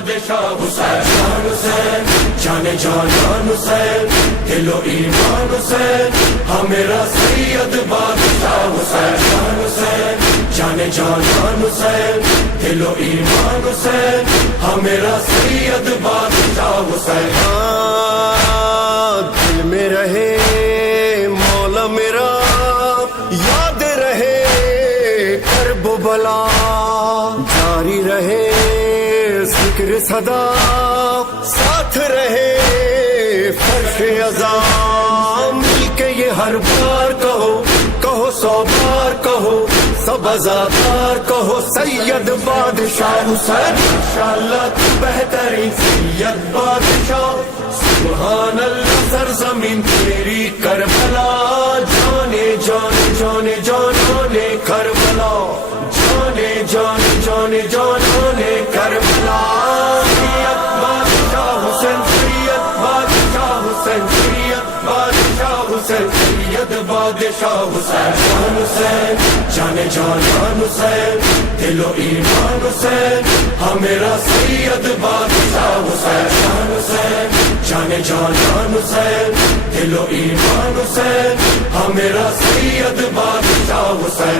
بادشاہ حسین، جان حسین جانے جان حسین، دل و ایمان حسین، ہاں میرا سید بادشاہ حسین، جان حسین جانے جان حسین، دل و ایمان حسین، ہاں میرا سید بادشاہ حسین۔ دل میں رہے مولا میرا، یاد رہے کرب و بلا، جاری رہے ذکر صدا، ساتھ رہے فرش عذاب، مل کے یہ ہر بار کہو، کہو 100 بار کہو، سب ازادار کہو سید بادشاہ حسین۔ انشاءاللہ تو بہترین سید بادشاہ، سبحان اللہ سرزمین تیری کربلا، جانے جانے جانے جانے کربلا، جانے جانے جانے جانے کربلا، سید بادشاہ حسین، سید بادشاہ حسین، سید بادشاہ حسین، سید بادشاہ حسین، جان حسین جانے جان حسین، دل و ایمان حسین، ہاں میرا سید بادشاہ حسین، جان حسین جانے جان حسین، دل و ایمان حسین، ہاں میرا سید بادشاہ حسین۔